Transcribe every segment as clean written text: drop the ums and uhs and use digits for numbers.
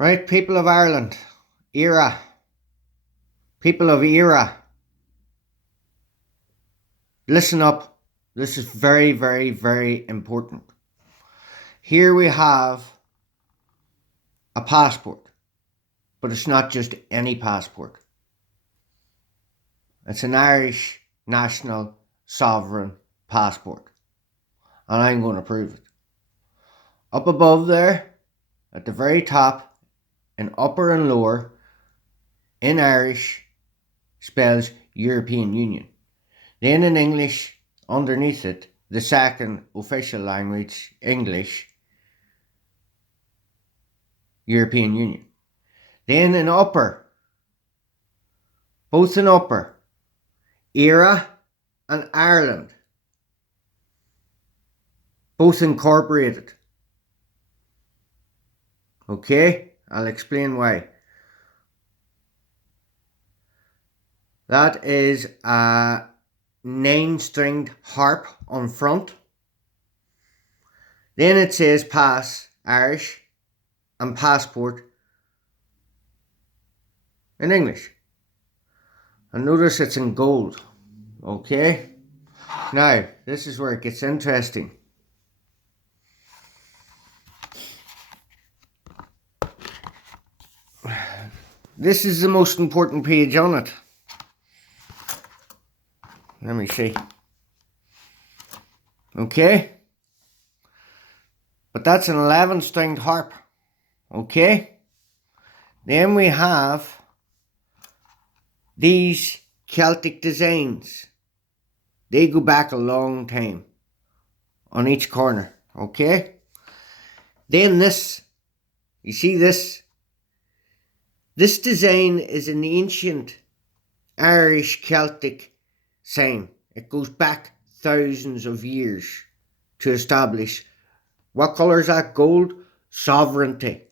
Right, people of Ireland, éiRe, people of éiRe, listen up. This is very, very, very important. Here we have a passport, but it's not just any passport. It's an Irish national sovereign passport, and I'm going to prove it. Up above there, at the very top, in upper and lower, in Irish, spells European Union. Then in English, underneath it, the second official language, English, European Union. Then in upper, both in upper, éiRe and Ireland, both incorporated. Okay, I'll explain why. That is a 9-stringed harp on front. Then it says pass Irish and passport in English. And notice it's in gold. Okay? Now, this is where it gets interesting. This is the most important page on it. Let me see. Okay? But that's an 11-stringed harp. Okay? Then we have these Celtic designs. They go back a long time on each corner. Okay? Then this, you see this? This design is an ancient Irish Celtic sign. It goes back thousands of years to establish, what colour is that? Gold? Sovereignty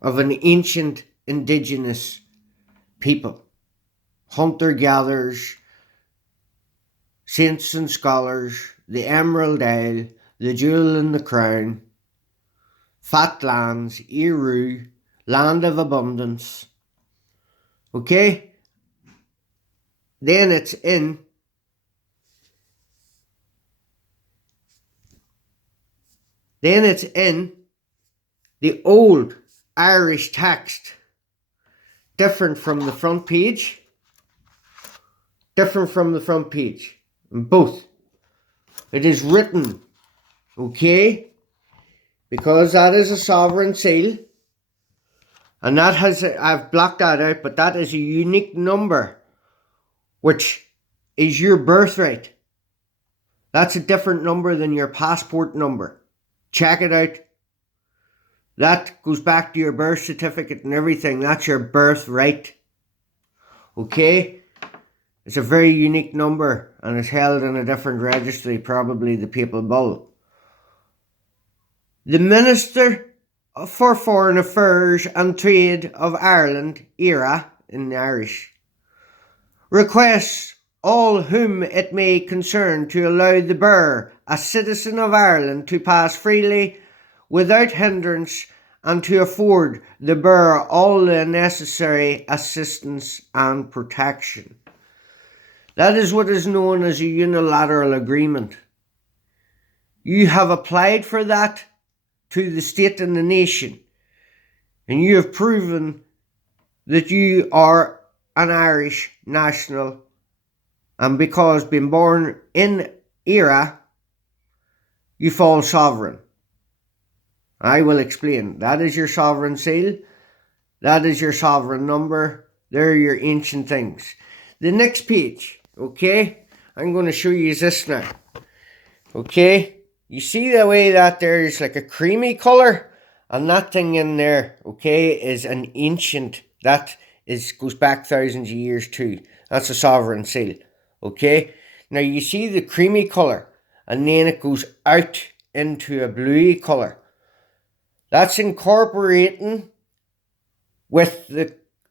of an ancient indigenous people. Hunter-gatherers, saints and scholars, the Emerald Isle, the jewel in the crown, fat lands, éiRe, land of abundance. Okay? Then it's in the old Irish text, different from the front page. Different from the front page. In both. It is written, okay, because that is a sovereign seal. And that has, I've blocked that out, but that is a unique number, which is your birthright. That's a different number than your passport number. Check it out. That goes back to your birth certificate and everything. That's your birthright. Okay? It's a very unique number and it's held in a different registry, probably the Papal Bull. The Minister for Foreign Affairs and Trade of Ireland, éiRe in Irish, requests all whom it may concern to allow the bearer, a citizen of Ireland, to pass freely without hindrance and to afford the bearer all the necessary assistance and protection. That is what is known as a unilateral agreement. You have applied for that to the state and the nation, and you have proven that you are an Irish national, and because being born in éiRe, you fall sovereign. I will explain. That is your sovereign seal. That is your sovereign number. They're your ancient things. The next page, okay, I'm going to show you this now. Okay, you see the way that there's like a creamy colour? And that thing in there, okay, is an ancient, that is goes back thousands of years too. That's a sovereign seal, okay? Now you see the creamy colour, and then it goes out into a bluey colour. That's incorporating with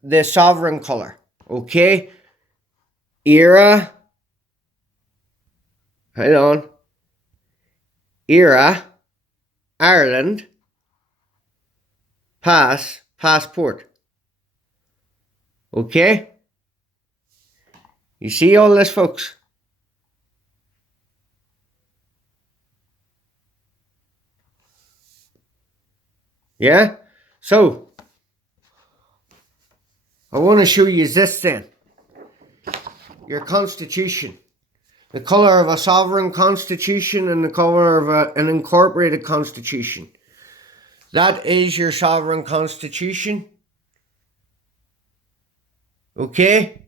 the sovereign colour, okay? éiRe, hold on, éiRe, Ireland, passport. Okay? You see all this, folks? Yeah? So, I want to show you this then. Your constitution. The colour of a sovereign constitution and the colour of an incorporated constitution. That is your sovereign constitution. Okay?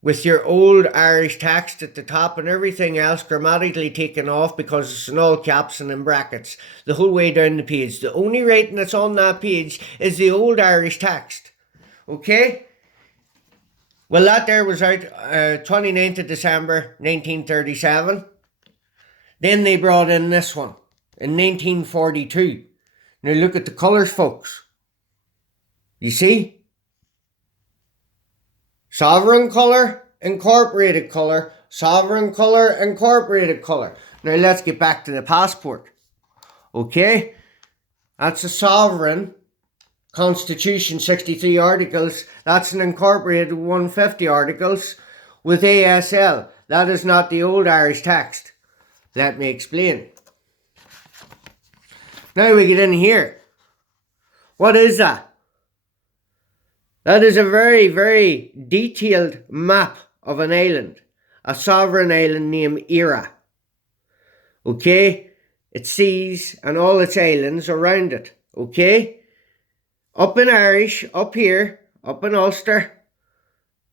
With your old Irish text at the top and everything else grammatically taken off because it's in all caps and in brackets the whole way down the page. The only writing that's on that page is the old Irish text. Okay? Well, that there was out 29th of December 1937. Then they brought in this one in 1942. Now look at the colours, folks. You see? Sovereign colour, incorporated colour, sovereign colour, incorporated colour. Now let's get back to the passport. Okay? That's a sovereign constitution, 63 articles. That's an incorporated 150 articles with ASL. That is not the old Irish text. Let me explain. Now we get in here. What is that? That is a very, very detailed map of an island. A sovereign island named éiRe. Okay? It sees and all its islands around it. Okay? Up in Irish, up here, up in Ulster,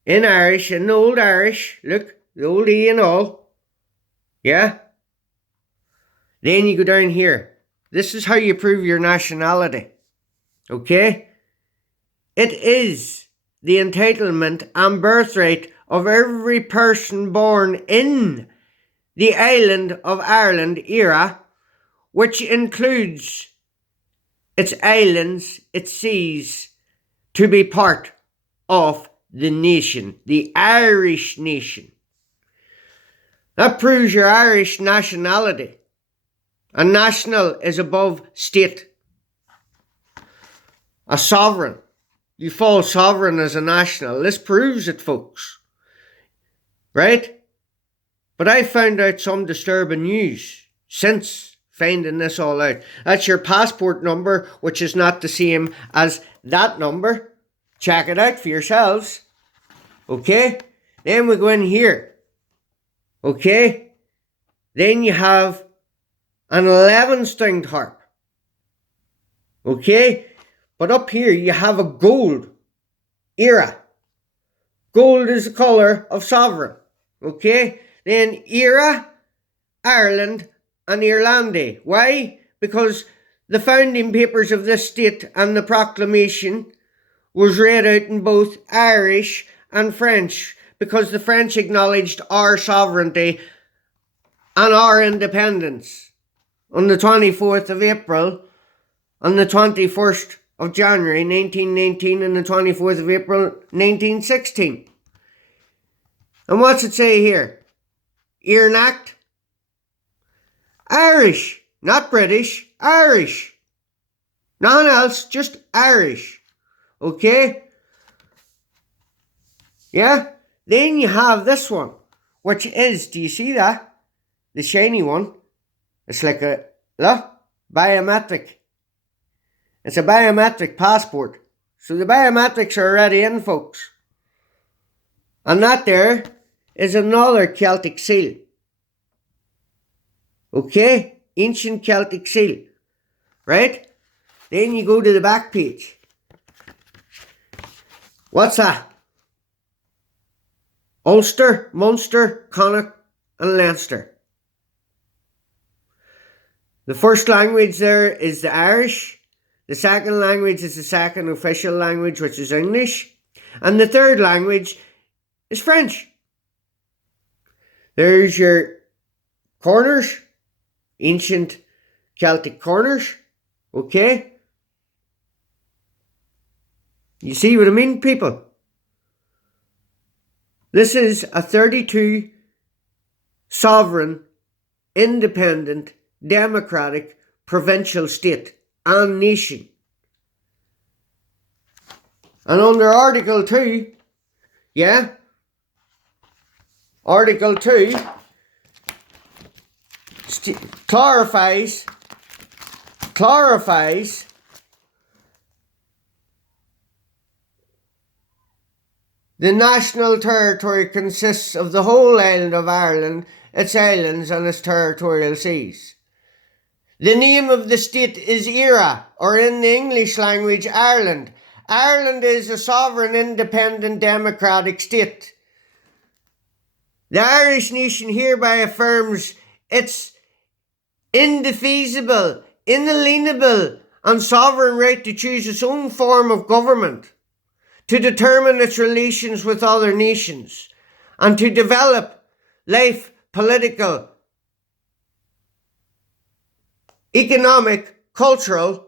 in Irish, in the old Irish, look, the old E and all, yeah? Then you go down here. This is how you prove your nationality, okay? It is the entitlement and birthright of every person born in the island of Ireland, éiRe, which includes its islands, its seas, to be part of the nation, the Irish nation. That proves your Irish nationality. A national is above state. A sovereign. You fall sovereign as a national. This proves it, folks. Right? But I found out some disturbing news since finding this all out. That's your passport number, which is not the same as that number. Check it out for yourselves. Okay? Then we go in here. Okay? Then you have an 11-stringed harp. Okay? But up here you have a gold éiRe. Gold is the colour of sovereign. Okay? Then éiRe, Ireland, and Irlande. Why? Because the founding papers of this state and the proclamation was read out in both Irish and French, because the French acknowledged our sovereignty and our independence on the 24th of April, on the 21st of January 1919 and the 24th of April 1916. And what's it say here? Earnacht? Irish, not British, Irish. Nothing else, just Irish. Okay? Yeah? Then you have this one, which is, do you see that? The shiny one. It's like a, look, biometric. It's a biometric passport. So the biometrics are already in, folks. And that there is another Celtic seal. Okay? Ancient Celtic seal. Right? Then you go to the back page. What's that? Ulster, Munster, Connacht and Leinster. The first language there is the Irish. The second language is the second official language, which is English. And the third language is French. There's your corners. Ancient Celtic corners. Okay? You see what I mean, people? This is a 32 sovereign, independent, democratic, provincial state and nation. And under Article 2, yeah, Article 2 clarifies the national territory consists of the whole island of Ireland, its islands and its territorial seas. The name of the state is éiRe, or in the English language, Ireland. Ireland is a sovereign, independent, democratic state. The Irish nation hereby affirms its indefeasible, inalienable, and sovereign right to choose its own form of government, to determine its relations with other nations, and to develop life, political, economic, cultural,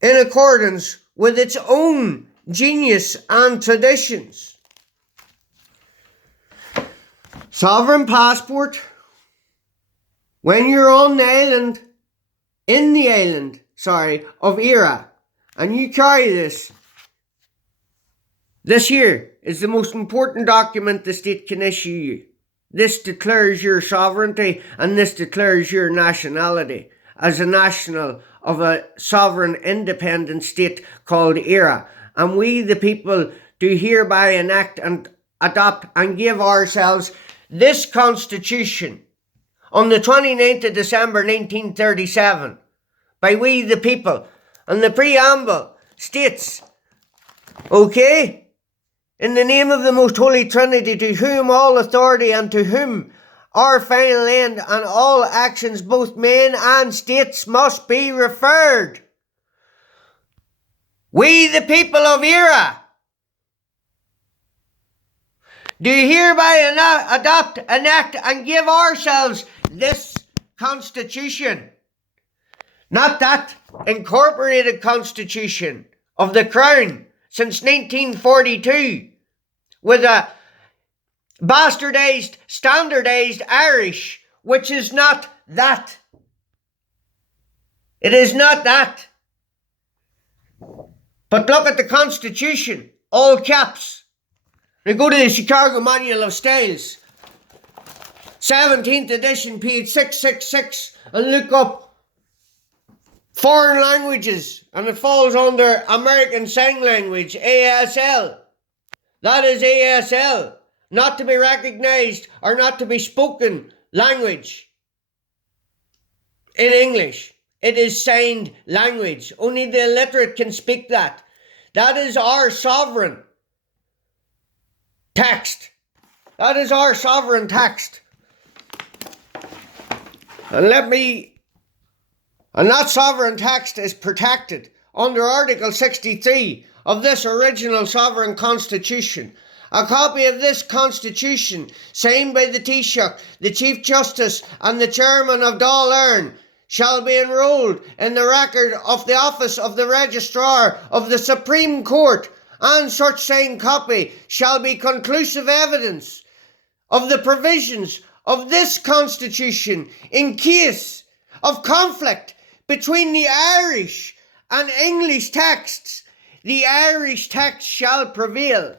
in accordance with its own genius and traditions. Sovereign passport. When you're on the island, of éiRe, and you carry this here is the most important document the state can issue you. This declares your sovereignty, and this declares your nationality as a national of a sovereign independent state called éiRe. And we the people do hereby enact and adopt and give ourselves this constitution on the 29th of December 1937 by we the people. And the preamble states, okay, in the name of the most holy Trinity, to whom all authority and to whom our final end and all actions, both men and states, must be referred. We the people of éiRe do hereby adopt, enact and give ourselves this constitution. Not that incorporated constitution of the Crown since 1942 with a bastardized, standardized Irish, which is not that. It is not that. But look at the Constitution, all caps. Now go to the Chicago Manual of Styles, 17th edition, page 666, and look up foreign languages, and it falls under American Sign Language, ASL. That is ASL, not to be recognized or not to be spoken language in English. It is signed language. Only the illiterate can speak that. That is our sovereign text. That is our sovereign text. And that sovereign text is protected under Article 63 of this original sovereign constitution. A copy of this constitution, signed by the Taoiseach, the Chief Justice and the Chairman of Dáil Éireann, shall be enrolled in the record of the office of the Registrar of the Supreme Court, and such signed copy shall be conclusive evidence of the provisions of this constitution in case of conflict between the Irish and English texts. The Irish text shall prevail.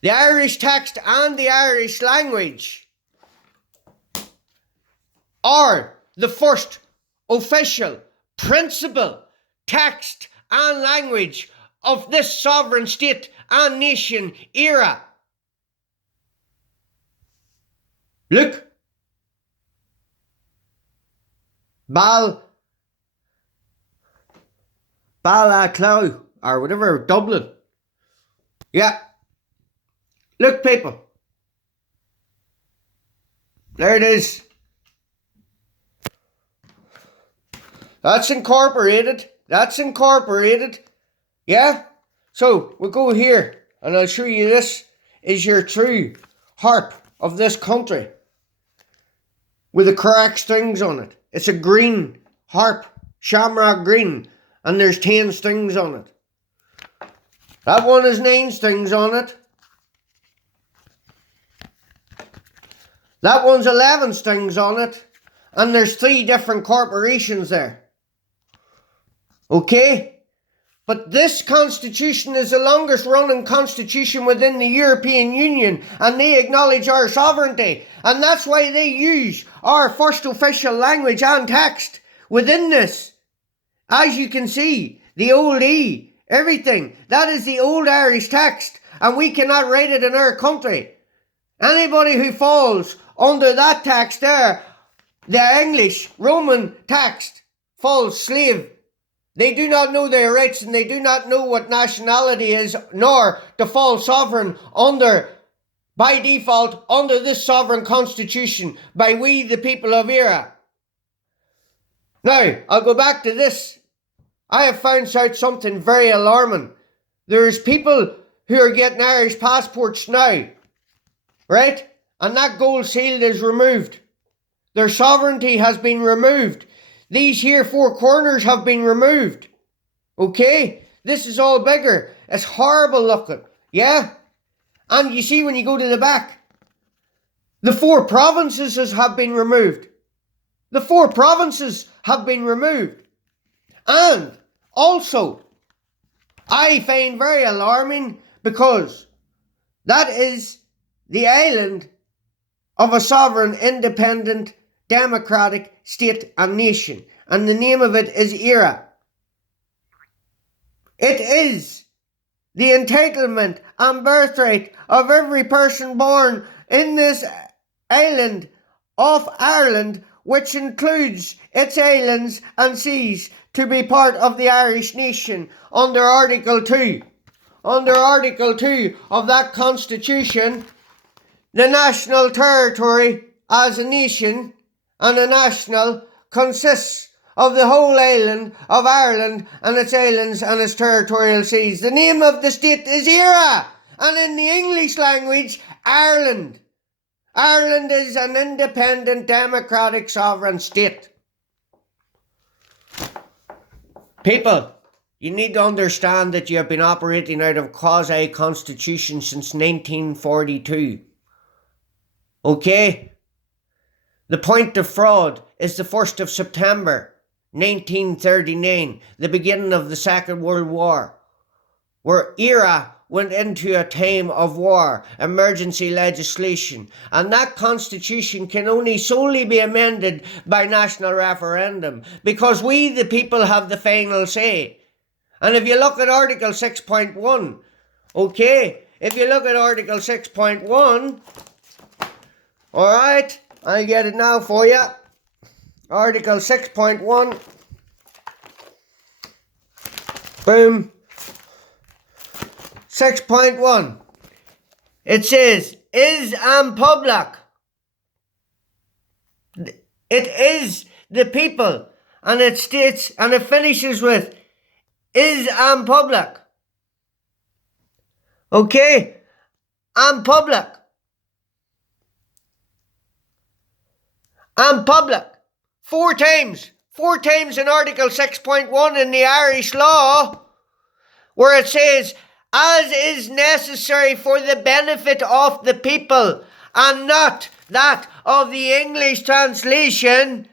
The Irish text and the Irish language are the first official, principal text and language of this sovereign state and nation éiRe. Look, Balaclava, or whatever, Dublin. Yeah. Look, people. There it is. That's incorporated. That's incorporated. Yeah? So, we'll go here, and I'll show you this is your true harp of this country, with the correct strings on it. It's a green harp, shamrock green, and there's 10 strings on it. That one has 9 strings on it. That one's 11 strings on it, and there's 3 different corporations there. Okay? But this constitution is the longest running constitution within the European Union, and they acknowledge our sovereignty. And that's why they use our first official language and text within this. As you can see, the old E, everything, that is the old Irish text, and we cannot write it in our country. Anybody who falls under that text there, the English Roman text, falls slave. They do not know their rights, and they do not know what nationality is, nor to fall sovereign under, by default, under this sovereign constitution by we the people of éiRe. Now, I'll go back to this. I have found out something very alarming. There's people who are getting Irish passports now, right? And that gold seal is removed. Their sovereignty has been removed. These here four corners have been removed. Okay? This is all bigger. It's horrible looking. Yeah? And you see when you go to the back, the four provinces have been removed. The four provinces have been removed. And also, I find very alarming because that is the island of a sovereign, independent, democratic state and nation, and the name of it is éiRe. It is the entitlement and birthright of every person born in this island of Ireland, which includes its islands and seas, to be part of the Irish nation under Article 2. Under Article 2 of that Constitution, the national territory as a nation and a national consists of the whole island of Ireland and its islands and its territorial seas. The name of the state is éiRe, and in the English language, Ireland. Ireland is an independent, democratic, sovereign state. People, you need to understand that you have been operating out of quasi-constitution since 1942. Okay? The point of fraud is the 1st of September 1939, the beginning of the Second World War, where éiRe went into a time of war, emergency legislation, and that constitution can only solely be amended by national referendum, because we the people have the final say. And if you look at Article 6.1, okay, if you look at Article 6.1, alright, I'll get it now for you. Article 6.1. Boom. 6.1. It says, is and public. It is the people. And it states, and it finishes with, is and public. Okay? And public. And public. Four times in Article 6.1 in the Irish law, where it says, as is necessary for the benefit of the people, and not that of the English translation,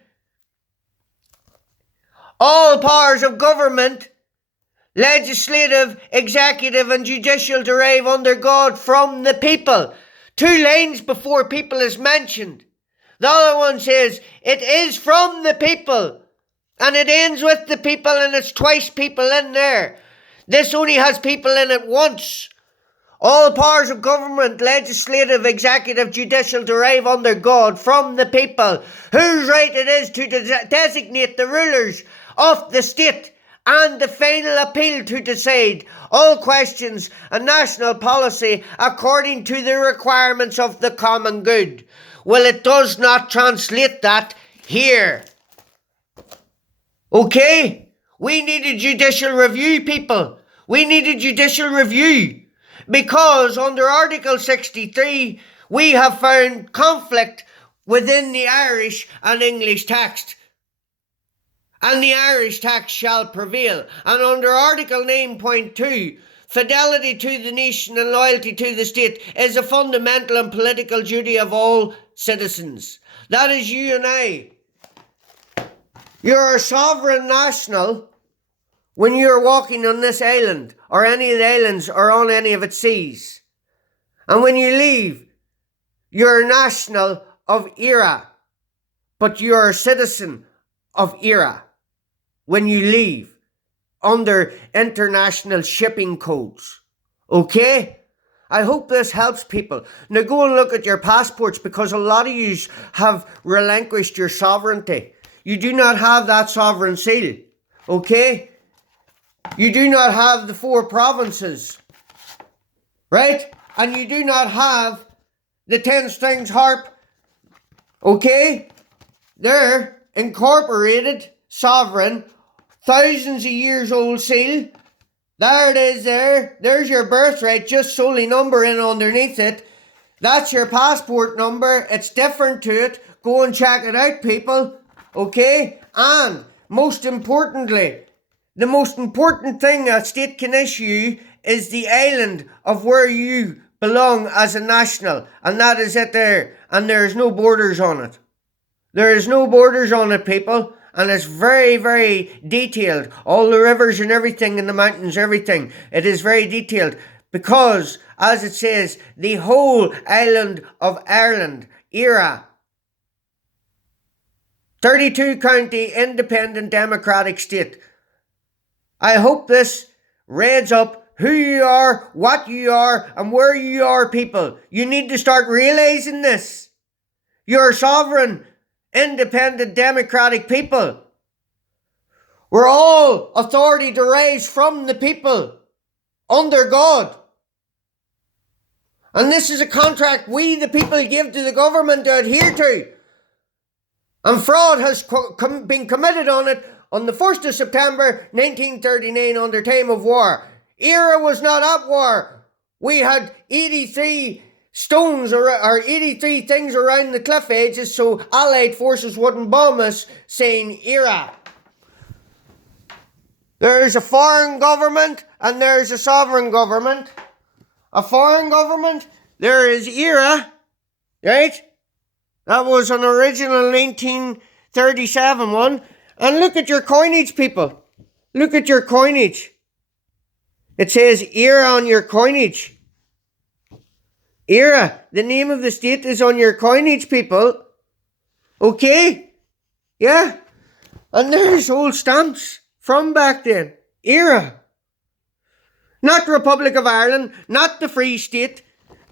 all powers of government, legislative, executive, and judicial derive under God from the people. 2 lines before people is mentioned. The other one says, it is from the people. And it ends with the people, and it's twice people in there. This only has people in it once. All powers of government, legislative, executive, judicial, derive under God from the people, whose right it is to designate the rulers of the state and the final appeal to decide all questions and national policy according to the requirements of the common good. Well, it does not translate that here. Okay? We need a judicial review, people. We need a judicial review. Because under Article 63, we have found conflict within the Irish and English text. And the Irish text shall prevail. And under Article 9.2, fidelity to the nation and loyalty to the state is a fundamental and political duty of all citizens. That is you and I. You're a sovereign national when you're walking on this island, or any of the islands, or on any of its seas. And when you leave, you're a national of éiRe, but you're a citizen of éiRe when you leave under international shipping codes. Okay? I hope this helps people. Now go and look at your passports, because a lot of you have relinquished your sovereignty. You do not have that sovereign seal. Okay? You do not have the 4 provinces. Right? And you do not have the 10 strings harp. Okay? They're incorporated, sovereign, thousands of years old seal. There it is there. There's your birthright, just solely number in underneath it. That's your passport number. It's different to it. Go and check it out, people. Okay? And most importantly, the most important thing a state can issue is the island of where you belong as a national. And that is it there. And there's no borders on it. There is no borders on it, people. And it's very, very detailed. All the rivers and everything in the mountains, everything. It is very detailed. Because, as it says, the whole island of Ireland, éiRe, 32 county independent democratic state. I hope this reads up who you are, what you are, and where you are, people. You need to start realizing this. You're sovereign, independent, democratic people. We're all authority derives from the people, under God. And this is a contract we, the people, give to the government to adhere to. And fraud has been committed on it on the 1st of September 1939 under time of war. éiRe was not at war. We had 83 stones or 83 things around the cliff edges so Allied forces wouldn't bomb us, saying éiRe. There's a foreign government and there's a sovereign government. A foreign government, there is éiRe, right? That was an original 1937 one. And look at your coinage, people. Look at your coinage. It says éiRe on your coinage. éiRe, the name of the state is on your coinage, people. Okay? Yeah? And there's old stamps from back then. éiRe. Not the Republic of Ireland, not the Free State,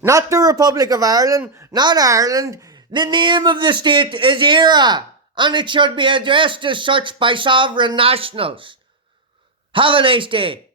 not the Republic of Ireland, not Ireland. The name of the state is éiRe, and it should be addressed as such by sovereign nationals. Have a nice day.